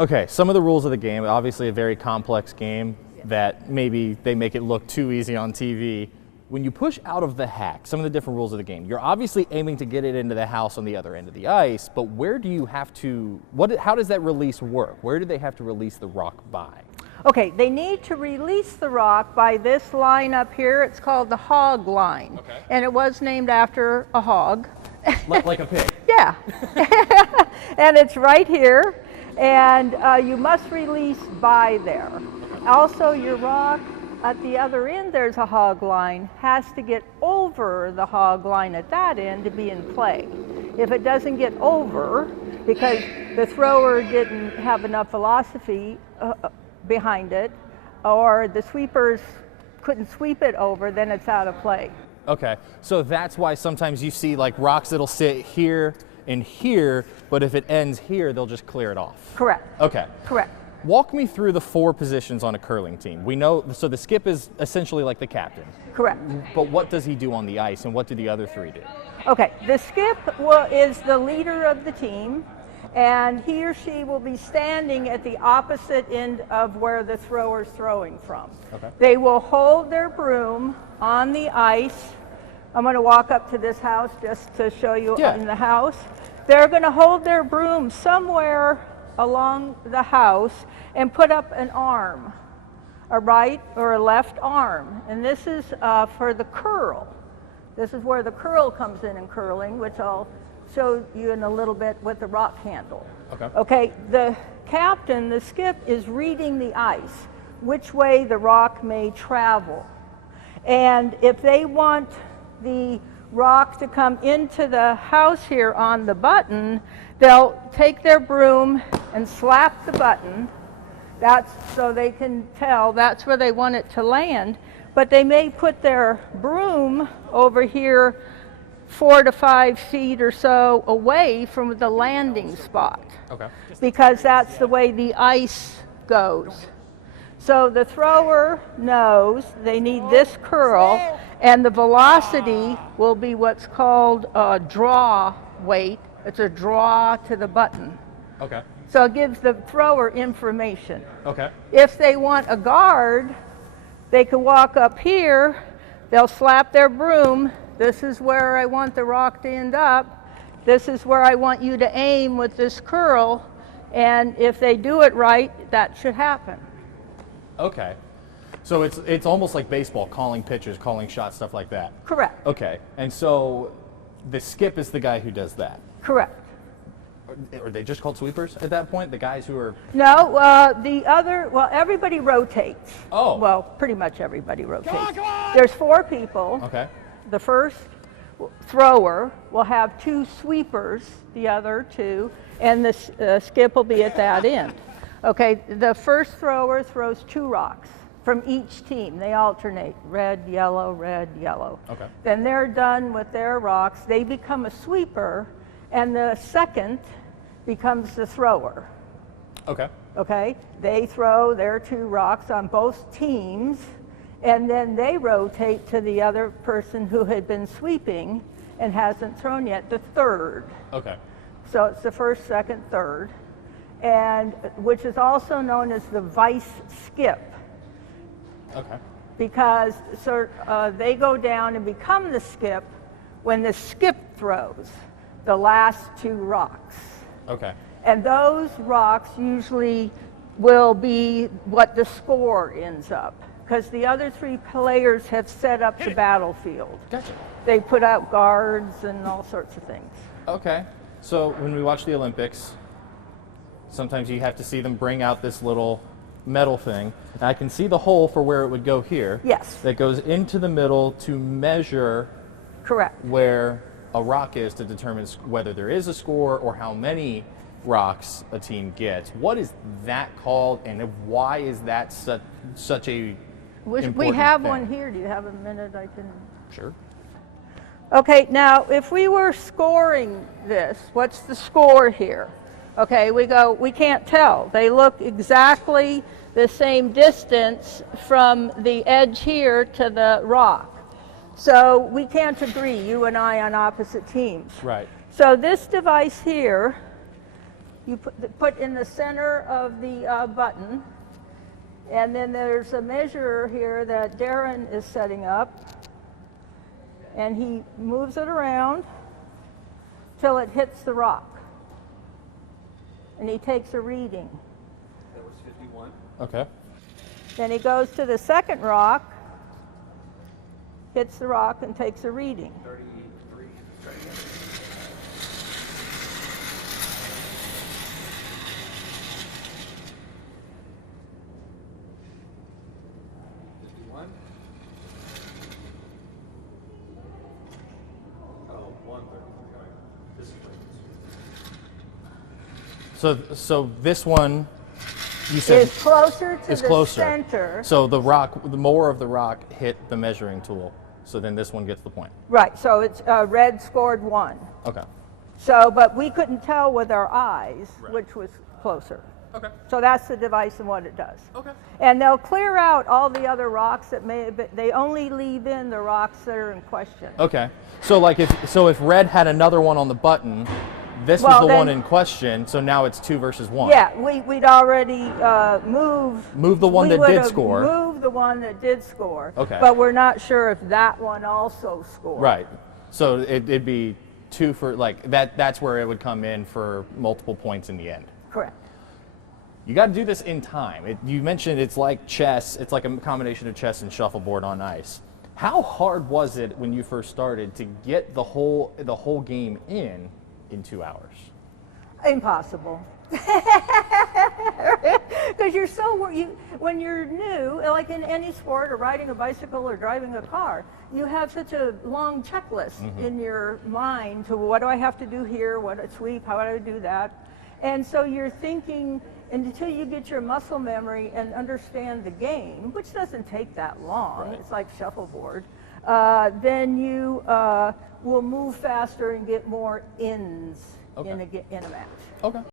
Okay, some of the rules of the game, obviously a very complex game that maybe they make it look too easy on TV. When you push out of the hack, some of the different rules of the game, you're obviously aiming to get it into the house on the other end of the ice, but where do you have to, how does that release work? Where do they have to release the rock by? Okay, they need to release the rock by this line up here. It's called the hog line. Okay. And it was named after a hog. Like a pig? Yeah. And it's right here. And you must release by there. Okay. Also, your rock at the other end, there's a hog line, has to get over the hog line at that end to be in play. If it doesn't get over, because the thrower didn't have enough velocity behind it, or the sweepers couldn't sweep it over, then it's out of play. Okay, so that's why sometimes you see like rocks that'll sit here and here, but if it ends here, they'll just clear it off. Correct. Okay. Correct. Walk me through the 4 positions on a curling team. We know, so the skip is essentially like the captain. Correct. But what does he do on the ice, and what do the other 3 do? Okay, the skip is the leader of the team, and he or she will be standing at the opposite end of where the thrower's throwing from. Okay. They will hold their broom on the ice. I'm going to walk up to this house just to show you in the house. They're going to hold their broom somewhere along the house and put up an arm, a right or a left arm. And this is for the curl. This is where the curl comes in curling, which I'll show you in a little bit with the rock handle. Okay. Okay, the captain, the skip, is reading the ice, which way the rock may travel. And if they want the rock to come into the house here on the button, they'll take their broom and slap the button. That's so they can tell that's where they want it to land. But they may put their broom over here 4 to 5 feet or so away from the landing spot. Okay. Because that's the way the ice goes. So the thrower knows they need this curl, and the velocity will be what's called a draw weight. It's a draw to the button. Okay. So it gives the thrower information. Okay. If they want a guard, they can walk up here, they'll slap their broom. This is where I want the rock to end up. This is where I want you to aim with this curl. And if they do it right, that should happen. Okay. So it's almost like baseball, calling pitches, calling shots, stuff like that. Correct. Okay. And so the skip is the guy who does that. Correct. Are they just called sweepers at that point? The guys who are... No, everybody rotates. Oh. Well, pretty much everybody rotates. Come on. There's 4 people. Okay. The first thrower will have 2 sweepers, the other 2, and the skip will be at that end. Okay, the first thrower throws 2 rocks from each team. They alternate, red, yellow, red, yellow. Okay. Then they're done with their rocks. They become a sweeper, and the second becomes the thrower. Okay. Okay, they throw their 2 rocks on both teams, and then they rotate to the other person who had been sweeping and hasn't thrown yet, the third. Okay. So it's the first, second, third, and which is also known as the vice skip. Okay. Because they go down and become the skip when the skip throws the last 2 rocks. Okay. And those rocks usually will be what the score ends up, because the other 3 players have set up the battlefield. Gotcha. They put out guards and all sorts of things. Okay. So when we watch the Olympics, sometimes you have to see them bring out this little metal thing. And I can see the hole for where it would go here. Yes. That goes into the middle to measure Correct. where a rock is to determine whether there is a score or how many rocks a team gets. What is that called, and why is that such a important We have thing? one here. Do you have a minute I can... Sure. Okay, now if we were scoring this, what's the score here? Okay, we can't tell. They look exactly the same distance from the edge here to the rock. So we can't agree, you and I, on opposite teams. Right. So this device here, this is called the vice skip. Okay, you put in the center of the button, and then there's a measurer here that Darren is setting up, and he moves it around till it hits the rock, and he takes a reading. That was 51. Okay. Then he goes to the second rock, hits the rock, and takes a reading. 33. Try again. 51. Oh, 133. This is So this one, you said Is closer to is the closer. center. So the more of the rock hit the measuring tool. So then this one gets the point. Right, so it's red scored 1. Okay. So, but we couldn't tell with our eyes Right. which was closer. Okay. So that's the device and what it does. Okay. And they'll clear out all the other rocks that they only leave in the rocks that are in question. Okay. So like if red had another one on the button, this Well, was the then- one in question. So now it's 2 versus 1. Yeah, we'd already moved the one we that did would've score. Moved the one that did score. Okay. But we're not sure if that one also scored. Right. So it'd be 2 for like that. That's where it would come in for multiple points in the end. Correct. You got to do this in time. You mentioned it's like chess. It's like a combination of chess and shuffleboard on ice. How hard was it when you first started to get the whole game in 2 hours? Impossible. Because you're when you're new, like in any sport or riding a bicycle or driving a car, you have such a long checklist in your mind to what do I have to do here, what a sweep, how do I do that? And so you're thinking, and until you get your muscle memory and understand the game, which doesn't take that long, Right. it's like shuffleboard, then you will move faster and get more ins Okay. in a match. Okay.